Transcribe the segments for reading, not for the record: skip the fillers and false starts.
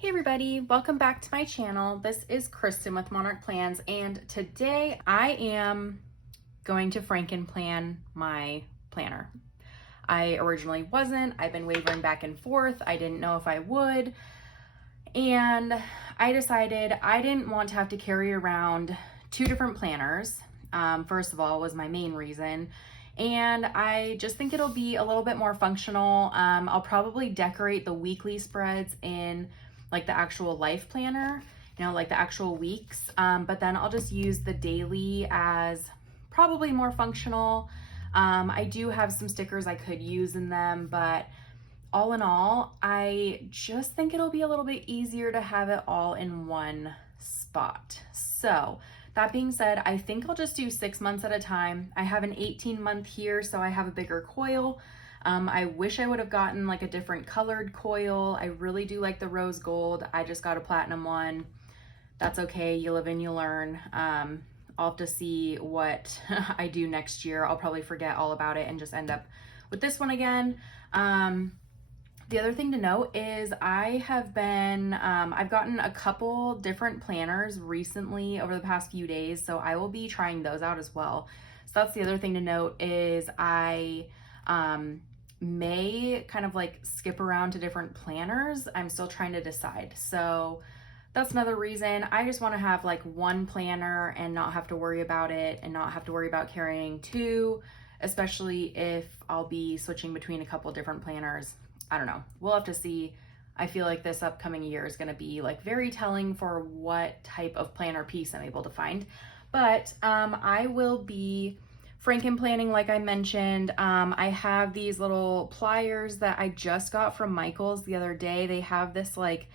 Hey everybody, welcome back to my channel. This is Kristen with Monarch Plans, and today I am going to Frankenplan my planner. I originally wasn't. I've been wavering back and forth. I didn't know if I would, and I decided I didn't want to have to carry around two different planners. First of all, was my main reason. And I just think it'll be a little bit more functional. I'll probably decorate the weekly spreads in like the actual life planner, like the actual weeks. But then I'll just use the daily as probably more functional. I do have some stickers I could use in them, but all in all, I just think it'll be a little bit easier to have it all in one spot. So that being said, I think I'll just do 6 months at a time. I have an 18-month here, so I have a bigger coil. I wish I would have gotten like a different colored coil. I really do like the rose gold. I just got a platinum one. That's okay. You live and you learn. I'll have to see what I do next year. I'll probably forget all about it and just end up with this one again. The other thing to note is I have been, I've gotten a couple different planners recently over the past few days, so I will be trying those out as well. So that's the other thing to note is I may kind of like skip around to different planners. I'm still trying to decide. So that's another reason. I just want to have like one planner and not have to worry about it and not have to worry about carrying two, especially if I'll be switching between a couple different planners. I don't know. We'll have to see. I feel like this upcoming year is going to be like very telling for what type of planner piece I'm able to find. But I will be Frankenplanning, like I mentioned. I have these little pliers that I just got from Michael's the other day. They have this like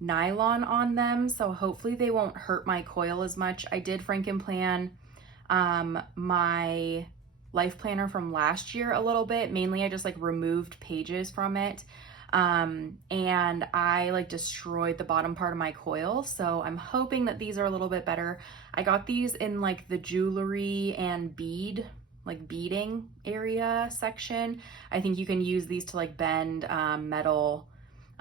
nylon on them, so hopefully they won't hurt my coil as much. I did Frankenplan my life planner from last year a little bit. Mainly I just like removed pages from it. And I like destroyed the bottom part of my coil. So I'm hoping that these are a little bit better. I got these in like the jewelry and beading area section. I think you can use these to like bend metal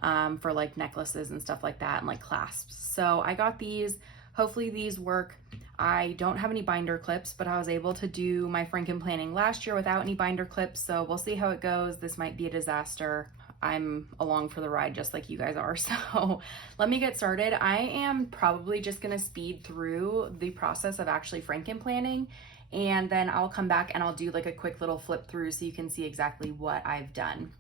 for like necklaces and stuff like that and like clasps. So I got these. Hopefully these work. I don't have any binder clips, but I was able to do my Frankenplanning last year without any binder clips. So we'll see how it goes. This might be a disaster. I'm along for the ride just like you guys are. So let me get started. I am probably just gonna speed through the process of actually Frankenplanning, and then I'll come back and I'll do like a quick little flip through so you can see exactly what I've done.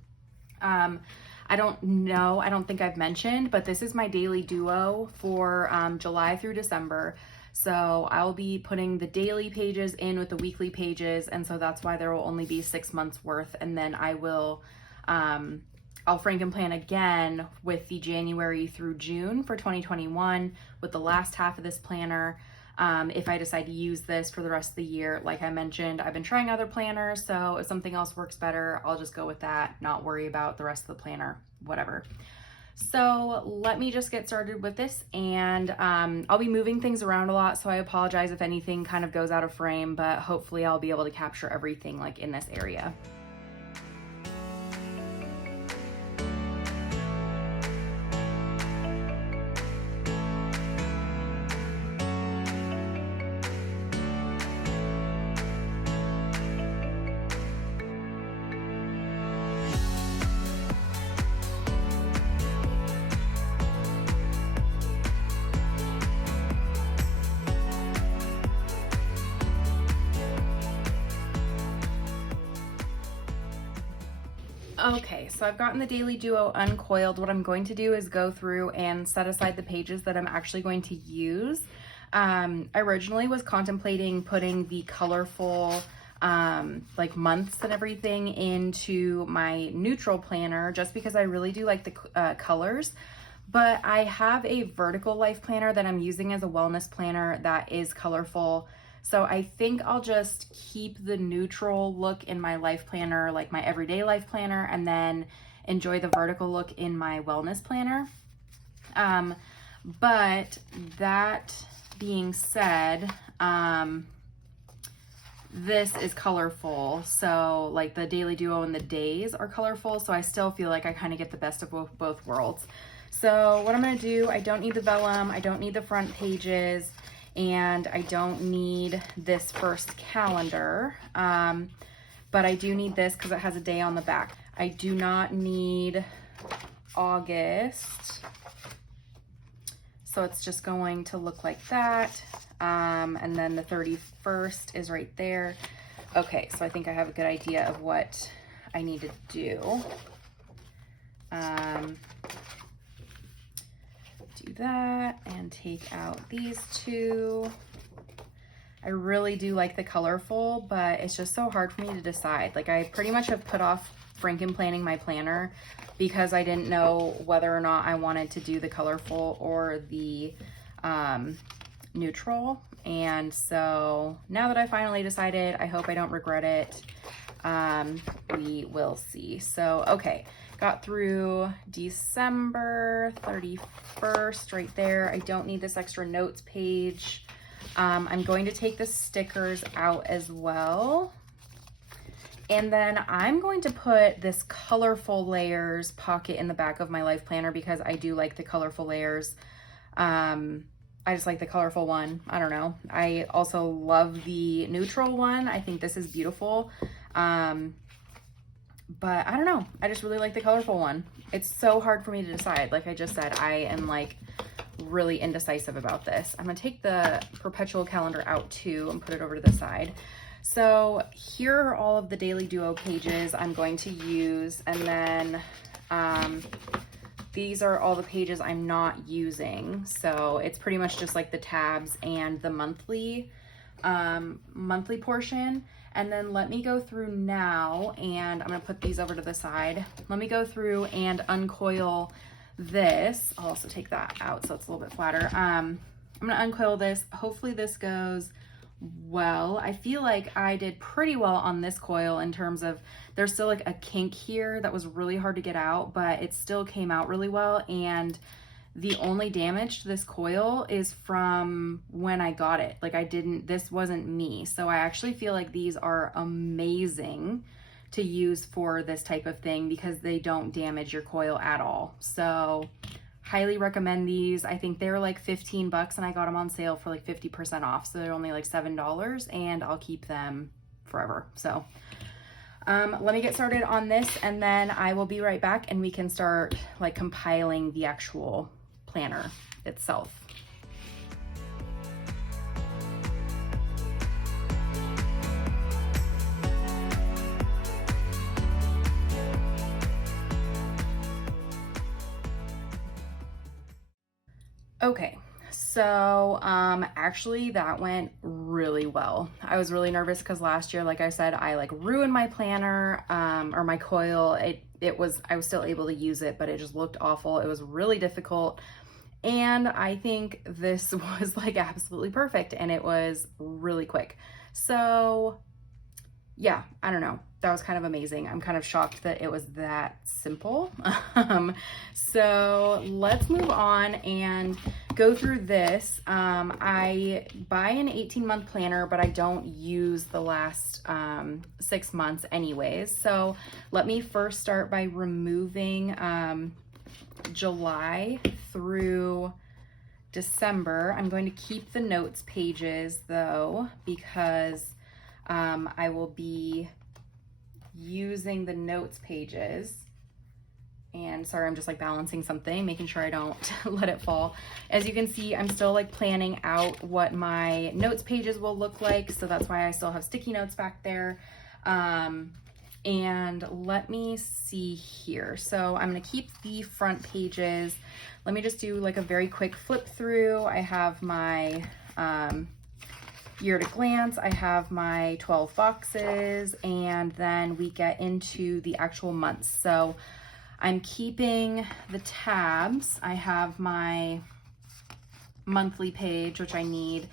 I don't know, I don't think I've mentioned, but this is my daily duo for July through December. So I'll be putting the daily pages in with the weekly pages, and so that's why there will only be 6 months worth, and then I will I'll Frankenplan again with the January through June for 2021 with the last half of this planner. If I decide to use this for the rest of the year, like I mentioned, I've been trying other planners, so if something else works better, I'll just go with that, not worry about the rest of the planner, whatever. So let me just get started with this, and I'll be moving things around a lot, so I apologize if anything kind of goes out of frame, but hopefully I'll be able to capture everything like in this area. Okay, so I've gotten the Daily Duo uncoiled. What I'm going to do is go through and set aside the pages that I'm actually going to use. I originally was contemplating putting the colorful like months and everything into my neutral planner just because I really do like the colors. But I have a vertical life planner that I'm using as a wellness planner that is colorful. So I think I'll just keep the neutral look in my life planner, like my everyday life planner, and then enjoy the vertical look in my wellness planner. But that being said, this is colorful. So like the Daily Duo and the days are colorful. So I still feel like I kind of get the best of both worlds. So what I'm gonna do, I don't need the vellum, I don't need the front pages, and I don't need this first calendar, but I do need this because it has a day on the back. I do not need August, so it's just going to look like that, and then the 31st is right there. Okay, so I think I have a good idea of what I need to do. Do that and take out these two. I really do like the colorful, but it's just so hard for me to decide. Like, I pretty much have put off Frankenplanning my planner because I didn't know whether or not I wanted to do the colorful or the neutral. And so now that I finally decided, I hope I don't regret it. We will see. So, okay, got through December 31st right there. I don't need this extra notes page. I'm going to take the stickers out as well. And then I'm going to put this colorful layers pocket in the back of my life planner because I do like the colorful layers. I just like the colorful one. I don't know. I also love the neutral one. I think this is beautiful. But I don't know. I just really like the colorful one. It's so hard for me to decide. Like I just said, I am like really indecisive about this. I'm gonna take the perpetual calendar out too and put it over to the side. So here are all of the Daily Duo pages I'm going to use, and then these are all the pages I'm not using. So it's pretty much just like the tabs and the monthly portion. And then let me go through now, and I'm gonna put these over to the side. Let me go through and uncoil this. I'll also take that out so it's a little bit flatter. I'm gonna uncoil this. Hopefully this goes well. I feel like I did pretty well on this coil in terms of there's still like a kink here that was really hard to get out, but it still came out really well. And the only damage to this coil is from when I got it. Like this wasn't me. So I actually feel like these are amazing to use for this type of thing because they don't damage your coil at all. So highly recommend these. I think they're like 15 bucks and I got them on sale for like 50% off. So they're only like $7 and I'll keep them forever. So let me get started on this and then I will be right back and we can start like compiling the actual planner itself. Okay, so actually that went really well. I was really nervous because last year, like I said, I like ruined my planner or my coil. I was still able to use it, but it just looked awful. It was really difficult. And I think this was like absolutely perfect and it was really quick. So yeah, I don't know. That was kind of amazing. I'm kind of shocked that it was that simple. So let's move on and go through this. I buy an 18-month planner, but I don't use the last 6 months anyways. So let me first start by removing July through December. I'm going to keep the notes pages though, because I will be using the notes pages. And sorry, I'm just like balancing something, making sure I don't let it fall. As you can see, I'm still like planning out what my notes pages will look like. So that's why I still have sticky notes back there. And let me see here. So I'm gonna keep the front pages. Let me just do like a very quick flip through. I have my year at a glance, I have my 12 boxes, and then we get into the actual months. So I'm keeping the tabs. I have my monthly page, which I need.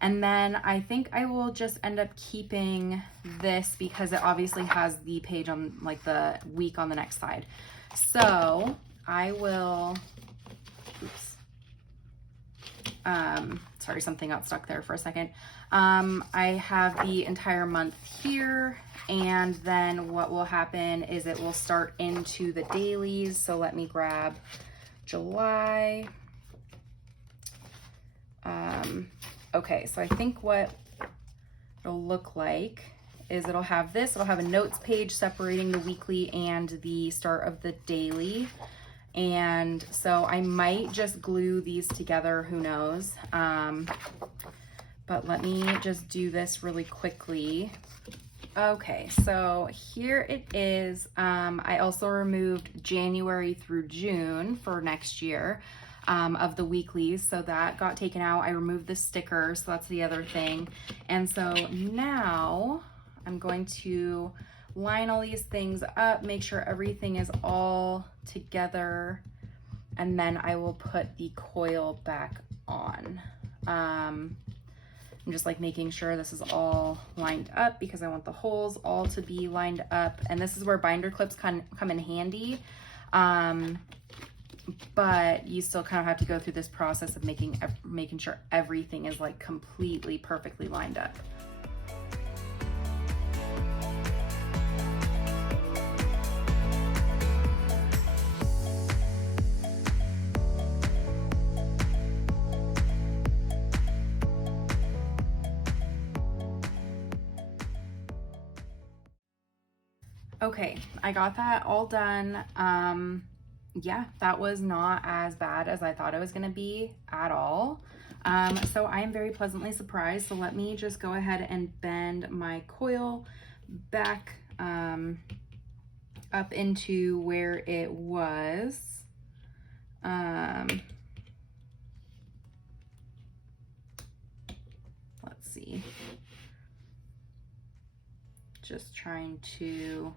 And then I think I will just end up keeping this because it obviously has the page on like the week on the next side. So I will, sorry, something got stuck there for a second. I have the entire month here, and then what will happen is it will start into the dailies. So let me grab July. Okay, so I think what it'll look like is it'll have this, it'll have a notes page separating the weekly and the start of the daily. And so I might just glue these together, who knows? But let me just do this really quickly. Okay, so here it is. I also removed January through June for next year of the weeklies, so that got taken out. I removed the stickers, so that's the other thing. And so now I'm going to line all these things up, make sure everything is all together, and then I will put the coil back on. I'm just like making sure this is all lined up because I want the holes all to be lined up. And this is where binder clips come in handy. But you still kind of have to go through this process of making sure everything is like completely perfectly lined up. Okay, I got that all done. Yeah, that was not as bad as I thought it was gonna be at all. So I'm very pleasantly surprised. So let me just go ahead and bend my coil back up into where it was. Let's see. Just trying to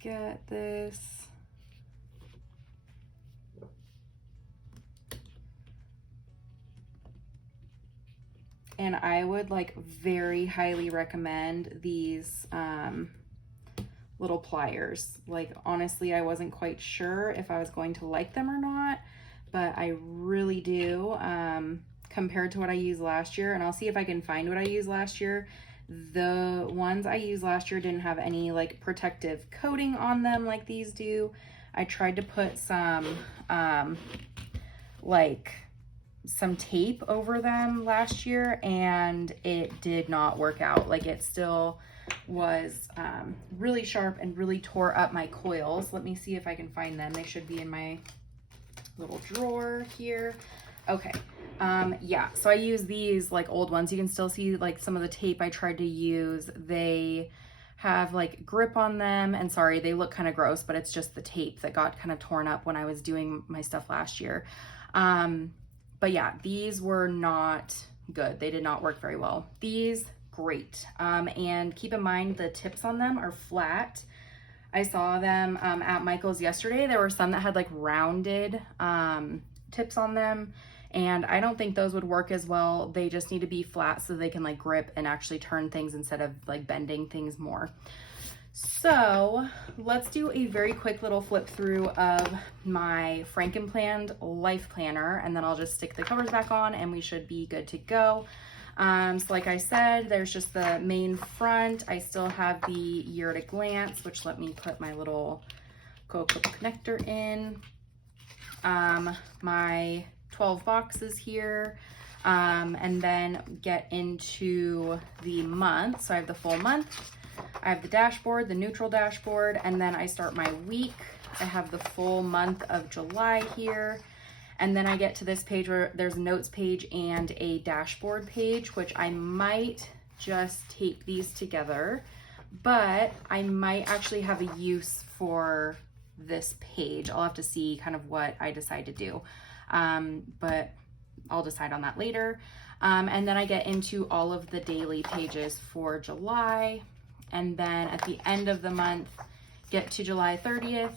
get this. And I would like very highly recommend these little pliers. Like honestly, I wasn't quite sure if I was going to like them or not, but I really do compared to what I used last year. And I'll see if I can find what I used last year. The ones I used last year didn't have any like protective coating on them like these do. I tried to put some some tape over them last year and it did not work out. Like it still was really sharp and really tore up my coils. Let me see if I can find them. They should be in my little drawer here. Okay. Yeah, so I use these like old ones. You can still see like some of the tape I tried to use. They have like grip on them, and sorry, they look kind of gross, but it's just the tape that got kind of torn up when I was doing my stuff last year. But yeah, these were not good. They did not work very well. These, great. And keep in mind the tips on them are flat. I saw them at Michael's yesterday. There were some that had like rounded tips on them, and I don't think those would work as well. They just need to be flat so they can like grip and actually turn things instead of like bending things more. So let's do a very quick little flip through of my Frankenplanned Life Planner, and then I'll just stick the covers back on and we should be good to go. So like I said, there's just the main front. I still have the year at a glance, which let me put my little cocoa connector in. My 12 boxes here, and then get into the month. So I have the full month, I have the dashboard, the neutral dashboard, and then I start my week. I have the full month of July here, and then I get to this page where there's a notes page and a dashboard page, which I might just tape these together, but I might actually have a use for this page. I'll have to see kind of what I decide to do, but I'll decide on that later. And then I get into all of the daily pages for July, and then at the end of the month, get to July 30th,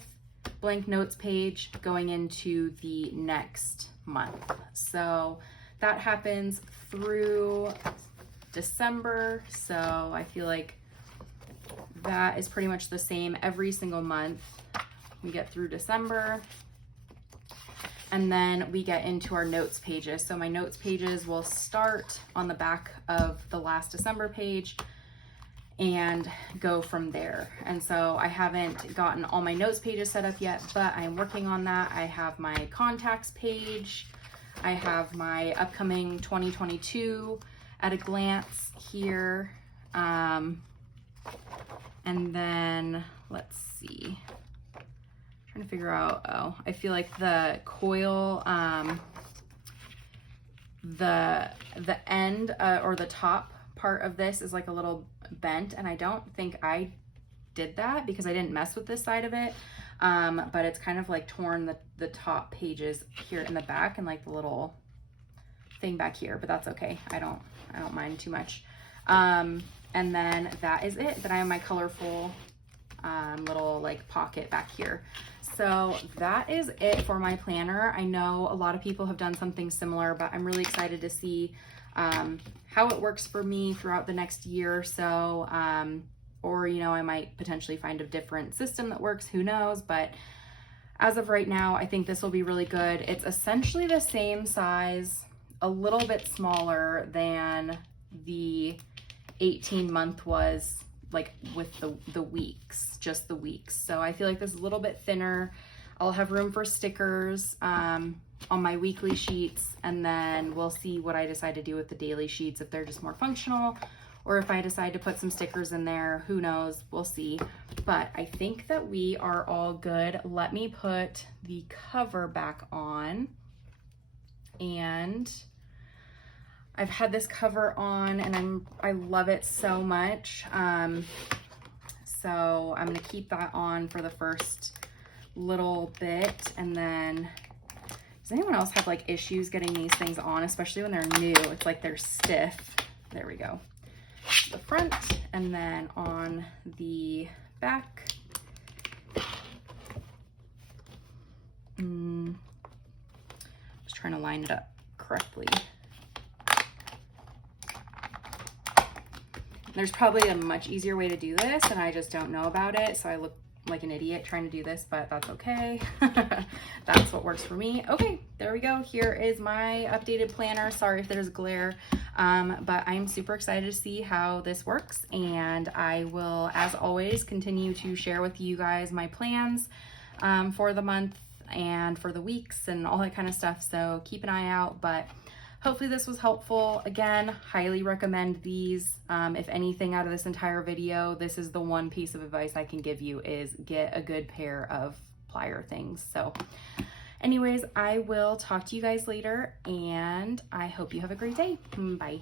blank notes page going into the next month. So that happens through December. So I feel like that is pretty much the same every single month. We get through December, and then we get into our notes pages. So my notes pages will start on the back of the last December page, and go from there. And so I haven't gotten all my notes pages set up yet, but I'm working on that. I have my contacts page. I have my upcoming 2022 at a glance here. And then let's see, I'm trying to figure out, oh, I feel like the coil, the end or the top part of this is like a little bent, and I don't think I did that because I didn't mess with this side of it, but it's kind of like torn the top pages here in the back and like the little thing back here, but that's okay. I don't mind too much. And then that is it. Then I have my colorful little like pocket back here. So that is it for my planner. I know a lot of people have done something similar, but I'm really excited to see how it works for me throughout the next year or so. Or, you know, I might potentially find a different system that works, who knows? But as of right now, I think this will be really good. It's essentially the same size, a little bit smaller than the 18-month was, like with the weeks, just the weeks. So I feel like this is a little bit thinner. I'll have room for stickers on my weekly sheets, and then we'll see what I decide to do with the daily sheets, if they're just more functional or if I decide to put some stickers in there, who knows, we'll see. But I think that we are all good. Let me put the cover back on. And I've had this cover on and I love it so much. So I'm gonna keep that on for the first little bit. And then, does anyone else have like issues getting these things on, especially when they're new? It's like they're stiff. There we go. The front, and then on the back. Just trying to line it up correctly. There's probably a much easier way to do this, and I just don't know about it, so I look like an idiot trying to do this, but that's okay. That's what works for me. Okay, there we go. Here is my updated planner. Sorry if there's glare, but I'm super excited to see how this works, and I will, as always, continue to share with you guys my plans for the month and for the weeks and all that kind of stuff, so keep an eye out. But hopefully this was helpful. Again, highly recommend these. If anything out of this entire video, this is the one piece of advice I can give you, is get a good pair of plier things. So anyways, I will talk to you guys later, and I hope you have a great day. Bye.